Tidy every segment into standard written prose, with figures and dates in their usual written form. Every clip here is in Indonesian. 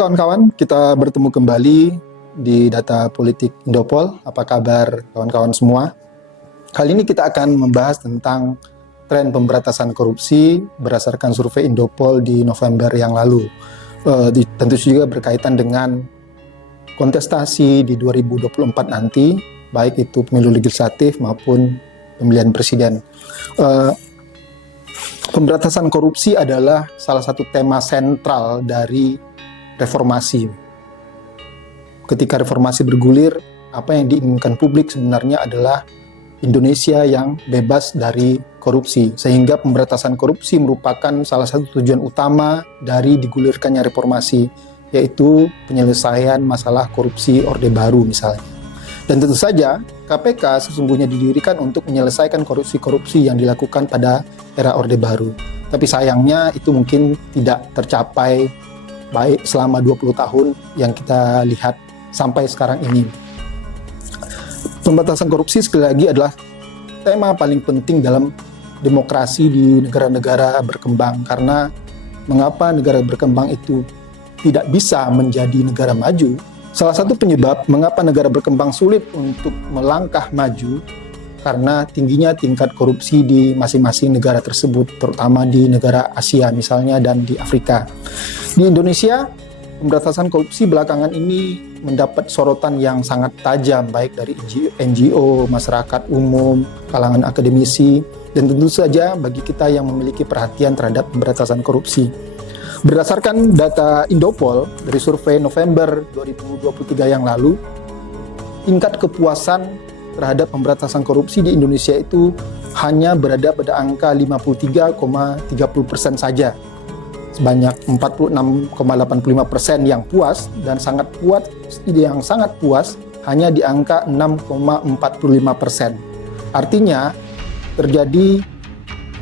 Halo kawan-kawan, kita bertemu kembali di Data Politik Indopol. Apa kabar kawan-kawan semua? Kali ini kita akan membahas tentang tren pemberantasan korupsi berdasarkan survei Indopol di November yang lalu. Tentu juga berkaitan dengan kontestasi di 2024 nanti, baik itu pemilu legislatif maupun pemilihan presiden. Pemberantasan korupsi adalah salah satu tema sentral dari reformasi. Ketika reformasi bergulir, apa yang diinginkan publik sebenarnya adalah Indonesia yang bebas dari korupsi, sehingga pemberantasan korupsi merupakan salah satu tujuan utama dari digulirkannya reformasi, yaitu penyelesaian masalah korupsi Orde Baru misalnya. Dan tentu saja KPK sesungguhnya didirikan untuk menyelesaikan korupsi-korupsi yang dilakukan pada era Orde Baru. Tapi sayangnya itu mungkin tidak tercapai baik selama 20 tahun yang kita lihat sampai sekarang ini. Pemberantasan korupsi sekali lagi adalah tema paling penting dalam demokrasi di negara-negara berkembang, karena mengapa negara berkembang itu tidak bisa menjadi negara maju? Salah satu penyebab mengapa negara berkembang sulit untuk melangkah maju karena tingginya tingkat korupsi di masing-masing negara tersebut, terutama di negara Asia misalnya dan di Afrika. Di Indonesia, pemberantasan korupsi belakangan ini mendapat sorotan yang sangat tajam, baik dari NGO, masyarakat umum, kalangan akademisi, dan tentu saja bagi kita yang memiliki perhatian terhadap pemberantasan korupsi. Berdasarkan data Indopol dari survei November 2023 yang lalu, tingkat kepuasan terhadap pemberantasan korupsi di Indonesia itu hanya berada pada angka 53,30% saja. Sebanyak 46,85% yang puas dan yang sangat puas hanya di angka 6,45%. Artinya terjadi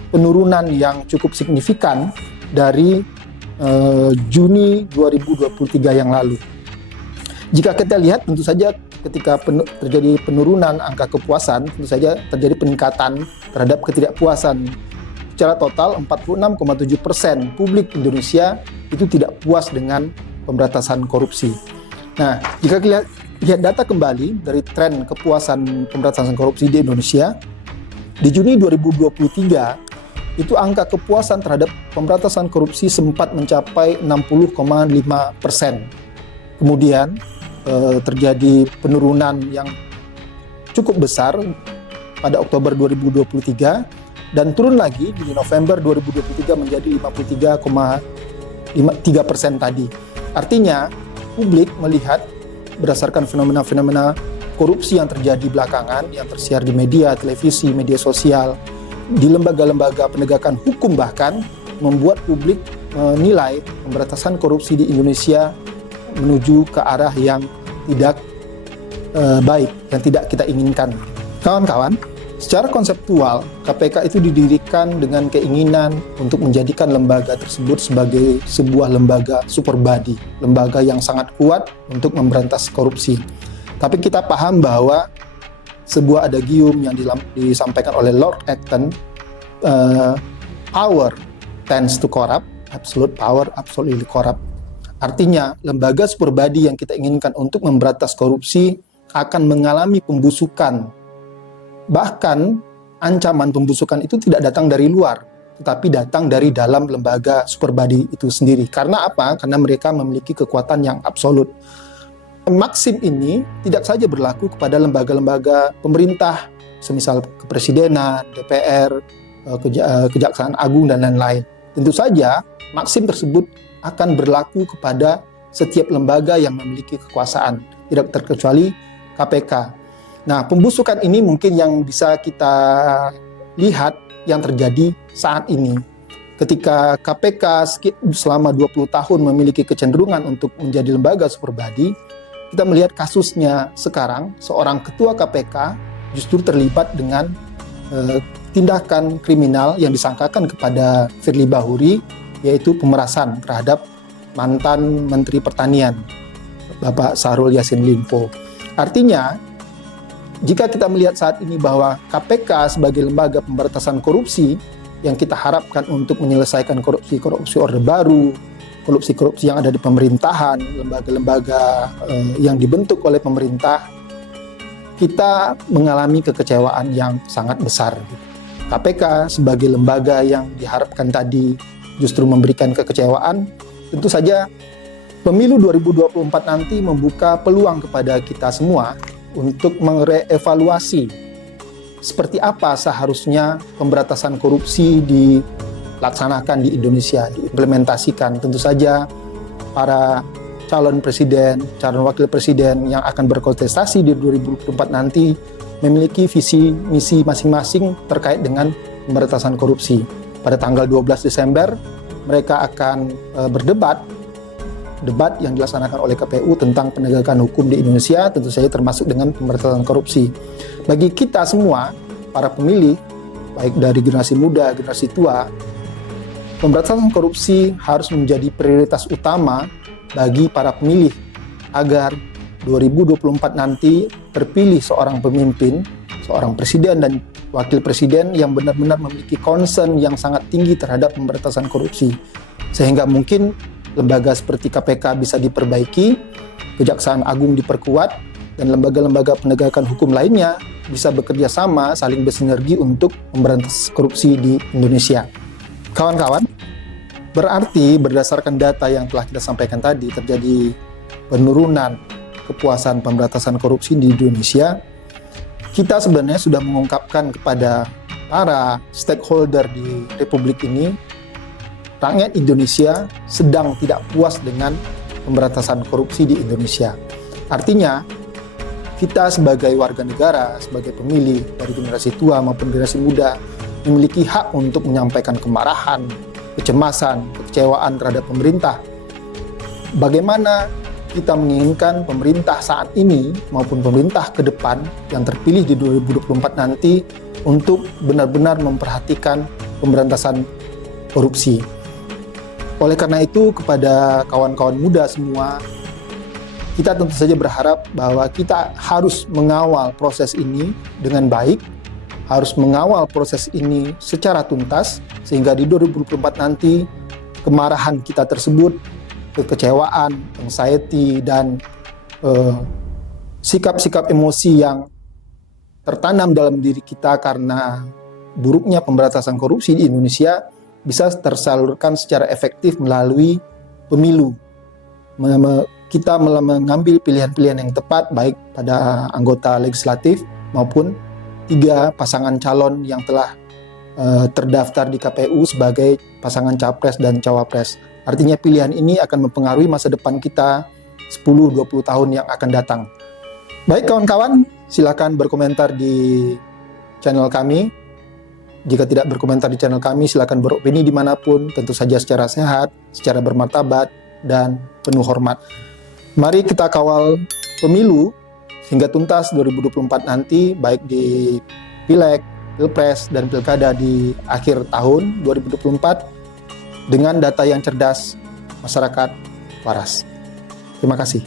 penurunan yang cukup signifikan dari Juni 2023 yang lalu. Jika kita lihat, tentu saja ketika terjadi penurunan angka kepuasan, tentu saja terjadi peningkatan terhadap ketidakpuasan. Secara total 46,7% publik Indonesia itu tidak puas dengan pemberantasan korupsi. Nah, jika kita lihat data kembali dari tren kepuasan pemberantasan korupsi di Indonesia, di Juni 2023 itu angka kepuasan terhadap pemberantasan korupsi sempat mencapai 60,5%. Kemudian terjadi penurunan yang cukup besar pada Oktober 2023 dan turun lagi di November 2023 menjadi 53,3% tadi. Artinya publik melihat berdasarkan fenomena-fenomena korupsi yang terjadi belakangan, yang tersiar di media, televisi, media sosial, di lembaga-lembaga penegakan hukum, bahkan membuat publik menilai pemberantasan korupsi di Indonesia menuju ke arah yang tidak baik, yang tidak kita inginkan. Kawan-kawan, secara konseptual KPK itu didirikan dengan keinginan untuk menjadikan lembaga tersebut sebagai sebuah lembaga super body, lembaga yang sangat kuat untuk memberantas korupsi. Tapi kita paham bahwa sebuah adagium yang disampaikan oleh Lord Acton, power tends to corrupt, absolute power absolutely corrupt. Artinya, lembaga super body yang kita inginkan untuk memberantas korupsi akan mengalami pembusukan. Bahkan, ancaman pembusukan itu tidak datang dari luar, tetapi datang dari dalam lembaga super body itu sendiri. Karena apa? Karena mereka memiliki kekuatan yang absolut. Maksim ini tidak saja berlaku kepada lembaga-lembaga pemerintah, semisal kepresidenan, DPR, Kejaksaan Agung, dan lain-lain. Tentu saja, maksim tersebut akan berlaku kepada setiap lembaga yang memiliki kekuasaan, tidak terkecuali KPK. Nah, pembusukan ini mungkin yang bisa kita lihat yang terjadi saat ini. Ketika KPK selama 20 tahun memiliki kecenderungan untuk menjadi lembaga super body, kita melihat kasusnya sekarang, seorang ketua KPK justru terlibat dengan tindakan kriminal yang disangkakan kepada Firly Bahuri, yaitu pemerasan terhadap mantan Menteri Pertanian, Bapak Syahrul Yassin Limpo. Artinya, jika kita melihat saat ini bahwa KPK sebagai lembaga pemberantasan korupsi yang kita harapkan untuk menyelesaikan korupsi Orde Baru, korupsi-korupsi yang ada di pemerintahan, lembaga-lembaga yang dibentuk oleh pemerintah, kita mengalami kekecewaan yang sangat besar. KPK sebagai lembaga yang diharapkan tadi justru memberikan kekecewaan. Tentu saja pemilu 2024 nanti membuka peluang kepada kita semua untuk merevaluasi seperti apa seharusnya pemberantasan korupsi dilaksanakan di Indonesia, diimplementasikan. Tentu saja para calon presiden, calon wakil presiden yang akan berkontestasi di 2024 nanti memiliki visi misi masing-masing terkait dengan pemberantasan korupsi. Pada tanggal 12 Desember mereka akan debat yang dilaksanakan oleh KPU tentang penegakan hukum di Indonesia, tentu saja termasuk dengan pemberantasan korupsi. Bagi kita semua, para pemilih, baik dari generasi muda, generasi tua, pemberantasan korupsi harus menjadi prioritas utama bagi para pemilih agar 2024 nanti terpilih seorang pemimpin, seorang presiden dan wakil presiden yang benar-benar memiliki concern yang sangat tinggi terhadap pemberantasan korupsi. Sehingga mungkin lembaga seperti KPK bisa diperbaiki, Kejaksaan Agung diperkuat, dan lembaga-lembaga penegakan hukum lainnya bisa bekerja sama, saling bersinergi untuk memberantas korupsi di Indonesia. Kawan-kawan, berarti berdasarkan data yang telah kita sampaikan tadi, terjadi penurunan kepuasan pemberantasan korupsi di Indonesia. Kita sebenarnya sudah mengungkapkan kepada para stakeholder di Republik ini, rakyat Indonesia sedang tidak puas dengan pemberantasan korupsi di Indonesia. Artinya, kita sebagai warga negara, sebagai pemilih dari generasi tua maupun generasi muda, memiliki hak untuk menyampaikan kemarahan, kecemasan, kekecewaan terhadap pemerintah. Bagaimana kita menginginkan pemerintah saat ini maupun pemerintah ke depan yang terpilih di 2024 nanti untuk benar-benar memperhatikan pemberantasan korupsi. Oleh karena itu, kepada kawan-kawan muda semua, kita tentu saja berharap bahwa kita harus mengawal proses ini dengan baik, harus mengawal proses ini secara tuntas, sehingga di 2024 nanti kemarahan kita tersebut, kekecewaan, anxiety, dan sikap-sikap emosi yang tertanam dalam diri kita karena buruknya pemberantasan korupsi di Indonesia bisa tersalurkan secara efektif melalui pemilu. Kita mengambil pilihan-pilihan yang tepat baik pada anggota legislatif maupun 3 pasangan calon yang telah terdaftar di KPU sebagai pasangan capres dan cawapres. Artinya pilihan ini akan mempengaruhi masa depan kita 10-20 tahun yang akan datang. Baik kawan-kawan, silakan berkomentar di channel kami. Jika tidak berkomentar di channel kami, silakan beropini dimanapun, tentu saja secara sehat, secara bermartabat, dan penuh hormat. Mari kita kawal pemilu hingga tuntas 2024 nanti, baik di Pileg, Pilpres, dan Pilkada di akhir tahun 2024 dengan data yang cerdas, masyarakat waras. Terima kasih.